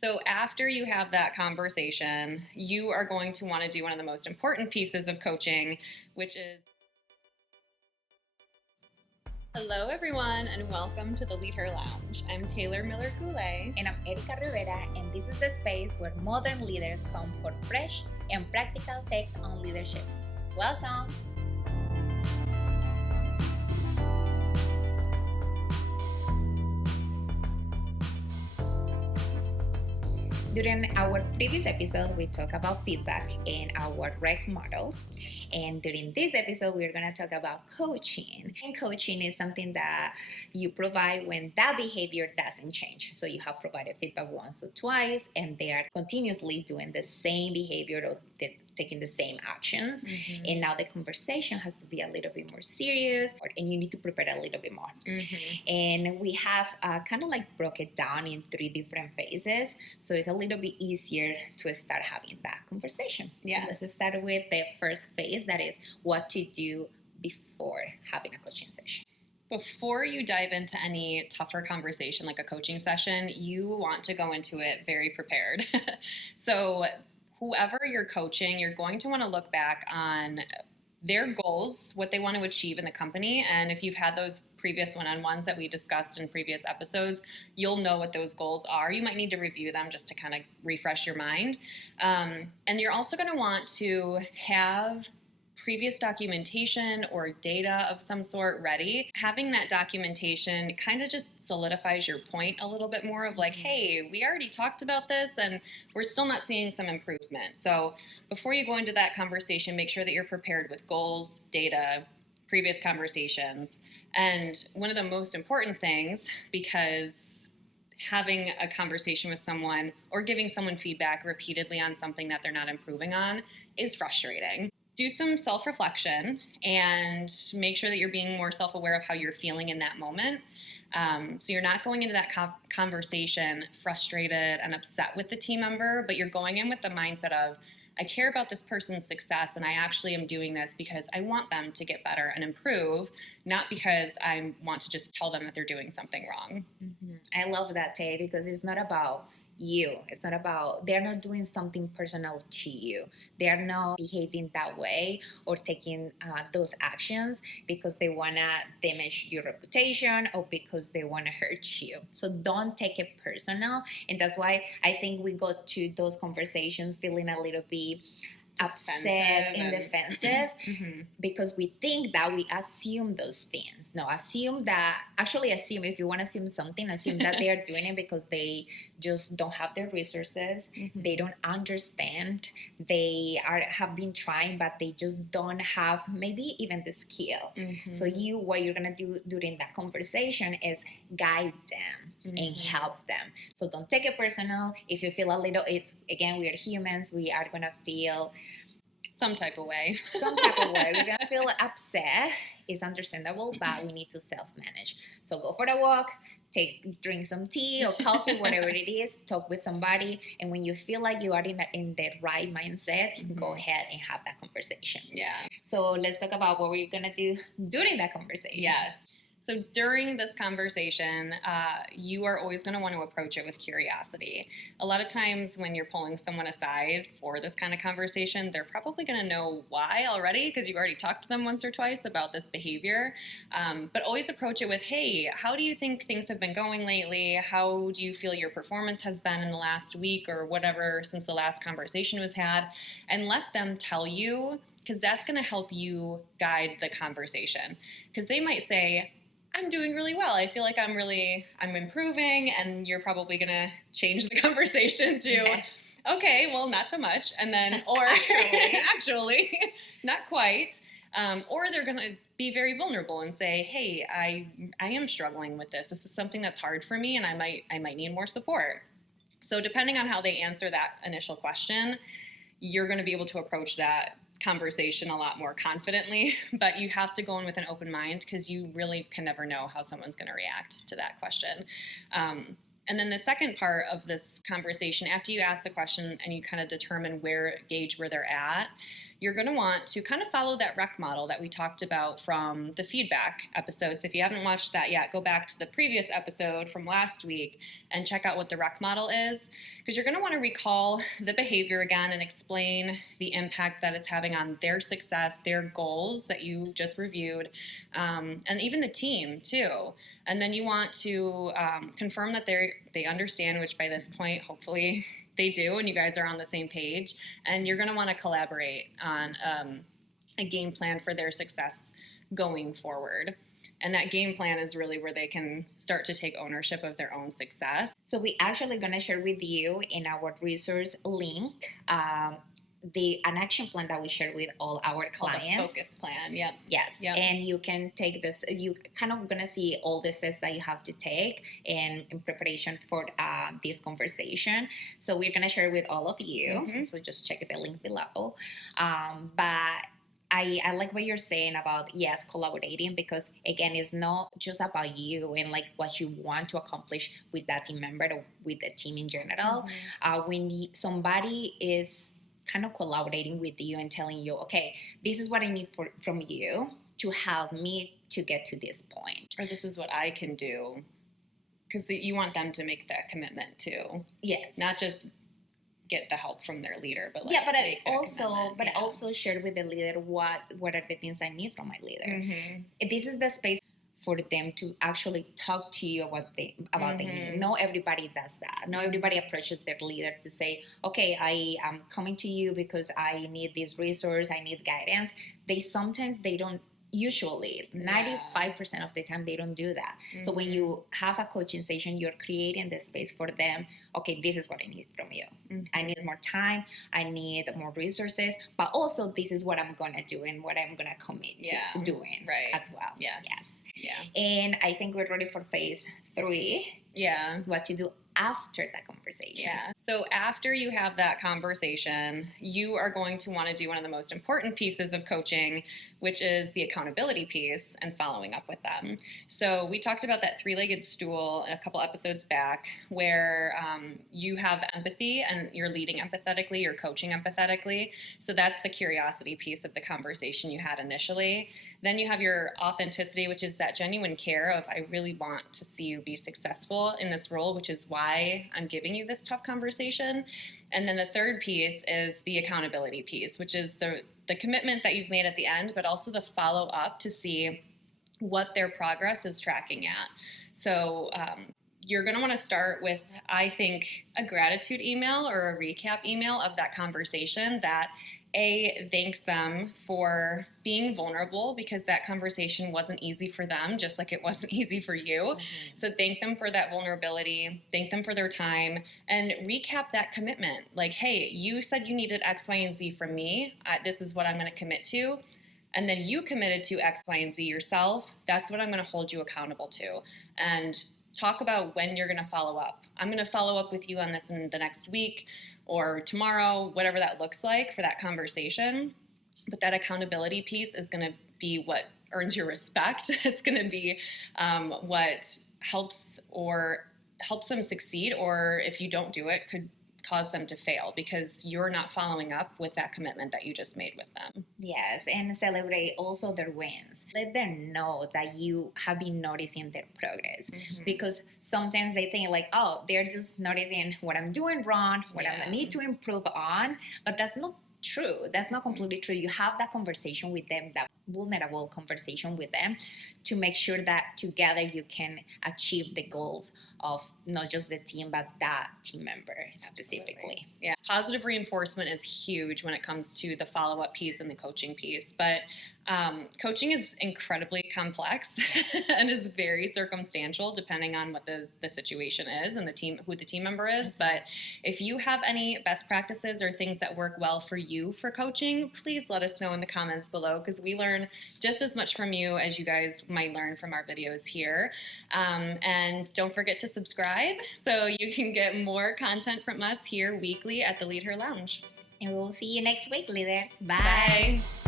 So after you have that conversation, you are going to want to do one of the most important pieces of coaching, which is hello, everyone, and welcome to the LeadHer Lounge. I'm Taylor Miller-Goulet. And I'm Erica Rivera, and this is the space where modern leaders come for fresh and practical takes on leadership. Welcome! During our previous episode, we talked about feedback and our REC model. And during this episode, we're going to talk about coaching. And coaching is something that you provide when that behavior doesn't change. So you have provided feedback once or twice, and they are continuously doing the same behavior or taking the same actions. Mm-hmm. And now the conversation has to be a little bit more serious, and you need to prepare a little bit more. Mm-hmm. And we have kind of like broke it down in 3 different phases. So it's a little bit easier to start having that conversation. Yeah. So let's start with the first phase, that is what to do before having a coaching session. Before you dive into any tougher conversation like a coaching session, you want to go into it very prepared. So whoever you're coaching, you're going to want to look back on their goals, what they want to achieve in the company. And if you've had those previous one-on-ones that we discussed in previous episodes, you'll know what those goals are. You might need to review them just to kind of refresh your mind. And you're also going to want to have previous documentation or data of some sort ready. Having that documentation kind of just solidifies your point a little bit more of like, hey, we already talked about this and we're still not seeing some improvement. So before you go into that conversation, make sure that you're prepared with goals, data, previous conversations. And one of the most important things, because having a conversation with someone or giving someone feedback repeatedly on something that they're not improving on is frustrating. Do some self-reflection and make sure that you're being more self-aware of how you're feeling in that moment. So you're not going into that conversation frustrated and upset with the team member, but you're going in with the mindset of, I care about this person's success and I actually am doing this because I want them to get better and improve, not because I want to just tell them that they're doing something wrong. Mm-hmm. I love that, Tay, because it's not about you. It's not about, they're not doing something personal to you. They are not behaving that way or taking those actions because they want to damage your reputation or because they want to hurt you. So don't take it personal. And that's why I think we go to those conversations feeling a little bit upset and defensive because we think that we assume those things. No, assume if you want to assume something, assume that they are doing it because they just don't have the resources. They don't understand. They have been trying, but they just don't have maybe even the skill. So what you're going to do during that conversation is guide them and help them. So don't take it personal. If you feel again, we are humans. We are going to feel some type of way. We're going to feel upset. It's understandable, but we need to self-manage. So go for the walk, drink some tea or coffee, whatever it is, talk with somebody. And when you feel like you are in the right mindset, go ahead and have that conversation. Yeah. So let's talk about what we're going to do during that conversation. Yes. So during this conversation, you are always going to want to approach it with curiosity. A lot of times when you're pulling someone aside for this kind of conversation, they're probably going to know why already because you've already talked to them once or twice about this behavior. But always approach it with, hey, how do you think things have been going lately? How do you feel your performance has been in the last week or whatever since the last conversation was had? And let them tell you, because that's going to help you guide the conversation. Because they might say, I'm doing really well. I feel like I'm improving, and you're probably going to change the conversation to, yes. Okay, well, not so much. And then, or actually, not quite. Or they're going to be very vulnerable and say, hey, I am struggling with this. This is something that's hard for me, and I might need more support. So depending on how they answer that initial question, you're going to be able to approach that conversation a lot more confidently, but you have to go in with an open mind because you really can never know how someone's going to react to that question. And then the second part of this conversation, after you ask the question and you kind of gauge where they're at, you're going to want to kind of follow that rec model that we talked about from the feedback episodes. If you haven't watched that yet, go back to the previous episode from last week and check out what the rec model is, because you're going to want to recall the behavior again and explain the impact that it's having on their success, their goals that you just reviewed, and even the team too. And then you want to confirm that they understand, which by this point, hopefully they do, and you guys are on the same page. And you're going to want to collaborate on a game plan for their success going forward. And that game plan is really where they can start to take ownership of their own success. So we actually going to share with you in our resource link an action plan that we share with all our clients. Focus plan, yep. Yes, yep. And you can take this, you kind of going to see all the steps that you have to take in preparation for this conversation. So we're going to share with all of you. So just check the link below. But I like what you're saying about, yes, collaborating, because again, it's not just about you and like what you want to accomplish with that team member or with the team in general. When somebody is kind of collaborating with you and telling you, okay, this is what I need from you to help me to get to this point. Or this is what I can do. Because you want them to make that commitment too. Yes. Not just get the help from their leader, but also share with the leader what are the things I need from my leader. This is the space for them to actually talk to you about the need. Not everybody does that. Not everybody approaches their leader to say, okay, I am coming to you because I need this resource, I need guidance. They don't, usually 95% of the time they don't do that. So when you have a coaching session, you're creating the space for them. Okay, this is what I need from you. I need more time, I need more resources, but also this is what I'm gonna do and what I'm gonna commit to doing as well. Yes. Yeah. And I think we're ready for phase 3. Yeah. What to do after that conversation. Yeah. So after you have that conversation, you are going to want to do one of the most important pieces of coaching, which is the accountability piece and following up with them. So we talked about that 3-legged stool a couple episodes back, where you have empathy and you're leading empathetically, you're coaching empathetically. So that's the curiosity piece of the conversation you had initially. Then you have your authenticity, which is that genuine care of, I really want to see you be successful in this role, which is why I'm giving you this tough conversation. And then the third piece is the accountability piece, which is the commitment that you've made at the end, but also the follow-up to see what their progress is tracking at. So you're going to want to start with, I think, a gratitude email or a recap email of that conversation that thanks them for being vulnerable, because that conversation wasn't easy for them, just like it wasn't easy for you. So thank them for that vulnerability, thank them for their time, and recap that commitment. Like, hey, you said you needed X, Y, and Z from me. This is what I'm going to commit to. And then you committed to X, Y, and Z yourself. That's what I'm going to hold you accountable to. And talk about when you're going to follow up. I'm going to follow up with you on this in the next week or tomorrow, whatever that looks like for that conversation. But that accountability piece is going to be what earns your respect. It's going to be what helps them succeed, or if you don't do it, could cause them to fail because you're not following up with that commitment that you just made with them. Yes, and celebrate also their wins. Let them know that you have been noticing their progress, because sometimes they think like, oh, they're just noticing what I'm doing wrong, what I need to improve on, but that's not true. That's not completely true. You have that conversation with them, that vulnerable conversation with them, to make sure that together you can achieve the goals of not just the team, but that team member specifically. Yeah, positive reinforcement is huge when it comes to the follow-up piece and the coaching piece. But coaching is incredibly complex and is very circumstantial depending on what the situation is and who the team member is. But if you have any best practices or things that work well for you for coaching, please let us know in the comments below, because we learn just as much from you as you guys might learn from our videos here. And don't forget to subscribe so you can get more content from us here weekly at the LeadHer Lounge. And we'll see you next week, leaders. Bye. Bye.